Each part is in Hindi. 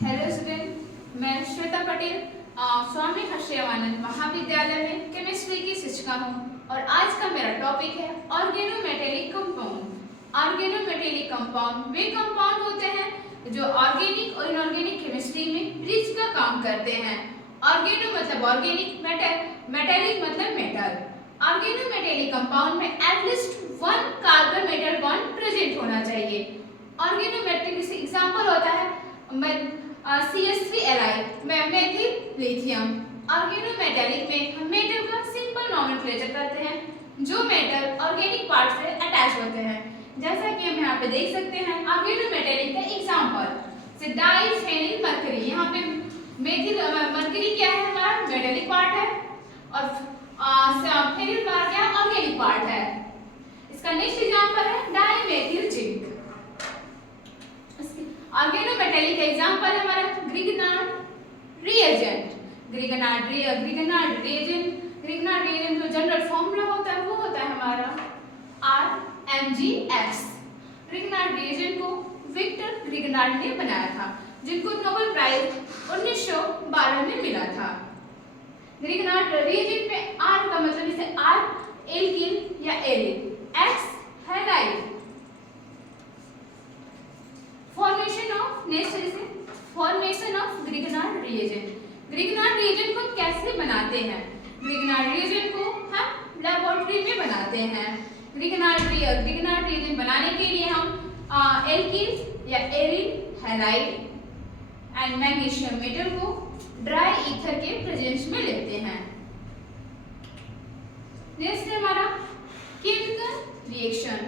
हेलो स्टूडेंट, मैं श्वेता पटेल स्वामी हर्षियावानंद महाविद्यालय में केमिस्ट्री की शिक्षिका हूँ और आज का मेरा टॉपिक है ऑर्गेनोमेटेलिक कंपाउंड। ऑर्गेनोमेटेलिक कंपाउंड वे कंपाउंड होते हैं जो ऑर्गेनिक और इनऑर्गेनिक केमिस्ट्री में ब्रिज का काम करते हैं। ऑर्गेनो मतलब ऑर्गेनिक, मेटेलिक मतलब मेटल। ऑर्गेनोमेटेलिक कंपाउंड में at least one carbon metal bond present होना चाहिए। ऑर्गेनोमेटेलिक से एग्जांपल होता है CH3Li मेथिल लिथियम। ऑर्गेनोमेटेलिक में हम मेटल का सिंपल नॉमेनक्लेचर करते हैं जो मेटल ऑर्गेनिक पार्ट से अटैच होते हैं। जैसा कि हम यहाँ पे देख सकते हैं ऑर्गेनोमेटेलिक का एग्जांपल डाइफेनिल मरकरी। यहाँ पे मेथिल मरकरी क्या है, हमारा मेटेलिक पार्ट है और फेनिल पार्ट क्या ऑर्गेनिक पार्ट है। इसका नेक्स्ट एग्जांपल है डाइमेथिल जिंक। ऑर्गेनोमेटेलिक का एग्जांपल है हमारा ग्रिगनार्ड रिएजेंट। ग्रिगनार्ड रिएजेंट जो जनरल फॉर्मूला होता है वो होता है हमारा RMgS। ग्रिगनार्ड रिएजेंट को विक्टर ग्रिगनार्ड ने बनाया था जिनको नोबेल प्राइज 1912 में मिला था। ग्रिगनार्ड रिएजेंट में R का मतलब जैसे R एल्किल या arene, X halide. Formation of Grignard reagent. Grignard reagent को कैसे बनाते हैं? ग्रिगनार्ड रिएजेंट को हम लेबोरेटरी में बनाते हैं। ग्रिगनार्ड रिएजेंट बनाने के लिए हम एल्किल या arene halide and magnesium metal को ड्राई ईथर के प्रेजेंस में लेते हैं। नेक्स्ट है हमारा केमिकल रिएक्शन।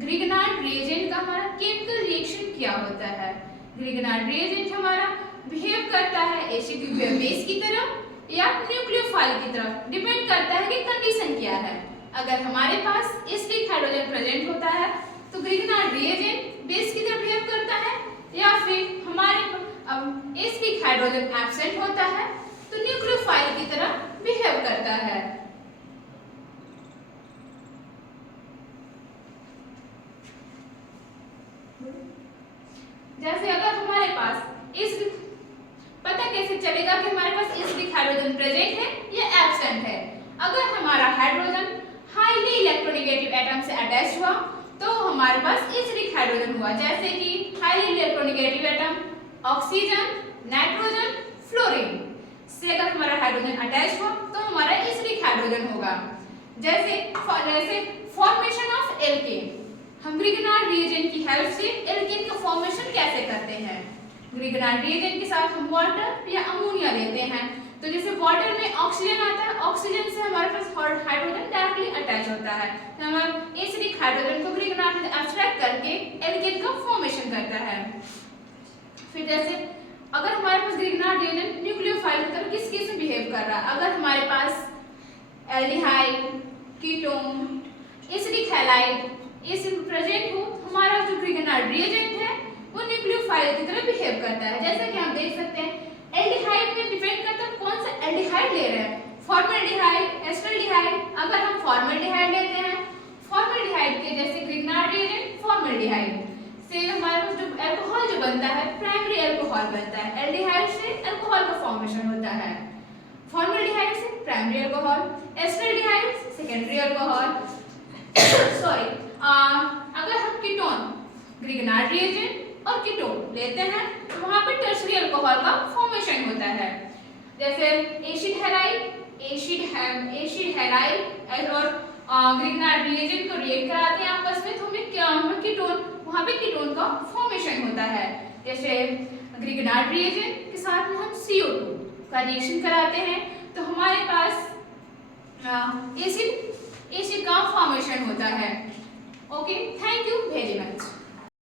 ग्रिगनार्ड रिएजेंट का हमारा केमिकल रिएक्शन क्या होता है? ग्रिगनार्ड रिएजेंट हमारा बिहेव करता है एसिड बेस की तरह या न्यूक्लियोफाइल की तरह, डिपेंड करता है कि कंडीशन क्या है। अगर हमारे पास एसिडिक हाइड्रोजन प्रेजेंट होता है तो ग्रिगनार्ड रिएजेंट बेस की तरह बिहेव करता है, या फिर हमारे एसिडिक हाइड्रोजन एब्सेंट होता है तो न्यूक्लियोफाइल की तरह बिहेव करता है। जैसे अगर हमारे पास इस पता कैसे चलेगा कि हमारे पास एसिडिक हाइड्रोजन प्रेजेंट है या एब्सेंट है? अगर हमारा हाइड्रोजन हाईली इलेक्ट्रोनेगेटिव एटम से अटैच हुआ तो हमारे पास एसिडिक हाइड्रोजन हुआ। जैसे कि highly electronegative atom oxygen, nitrogen, fluorine से अगर हमारा हाइड्रोजन अटैच हुआ तो हमारा एसिडिक हाइड्रोजन होगा। जैसे फॉर्मेशन ऑफ एल्केन, हम ग्रिगनार्ड रिएजेंट की हेल्प से एल्केन का फॉर्मेशन कैसे करते हैं? ग्रिगनार्ड रिएजेंट के साथ हम वाटर या अमोनिया लेते हैं, तो जैसे वाटर में ऑक्सीजन आता है, ऑक्सीजन से हमारे पास हाइड्रोजन डायरेक्टली अटैच होता है, तो हम एसिडिक हाइड्रोजन को ग्रिगनार्ड से एक्सट्रैक्ट करके एल्केन का फॉर्मेशन करता है। फिर जैसे अगर हमारे पास ग्रिगनार्ड रिएजेंट न्यूक्लियोफाइल की तरह किस में बिहेव कर रहा है, अगर हमारे पास aldehyde, ketone, acidic halide acid present हो, हमारा जो ग्रिगनार्ड रिएजेंट है वो न्यूक्लियोफाइल की तरह बिहेव करता है। जैसा कि हम देख सकते हैं एल्डिहाइड में डिपेंड करता है कौन सा एल्डिहाइड ले रहे हैं, फॉर्मल्डिहाइड, एस्टल्डिहाइड। अगर हम फॉर्मल्डिहाइड लेते हैं, फॉर्मल्डिहाइड के जैसे ग्रिगनार्ड रिएजेंट फॉर्मल्डिहाइड से हमारे पास जो अल्कोहल जो बनता है प्राइमरी अल्कोहल बनता है। एल्डिहाइड से अल्कोहल का फॉर्मेशन होता है, फॉर्मल्डिहाइड से प्राइमरी अल्कोहल, एस्टल्डिहाइड से सेकेंडरी अल्कोहल। सॉरी, अगर हम कीटोन ग्रिगनार्ड रिएजेंट और कीटोन लेते हैं तो वहां पे टर्शियरी अल्कोहल का फॉर्मेशन होता है। जैसे एसिड हैलाइड और ग्रिगनार्ड रिएजेंट को रिएक्ट कराते हैं आपस में, तो हमें क्या कीटोन वहां पे कीटोन का फॉर्मेशन होता है। जैसे ग्रिगनार्ड रिएजेंट के साथ में हम CO2 का रिएक्शन कराते हैं तो हमारे पास एसिड का फॉर्मेशन होता है। Okay, thank you very much.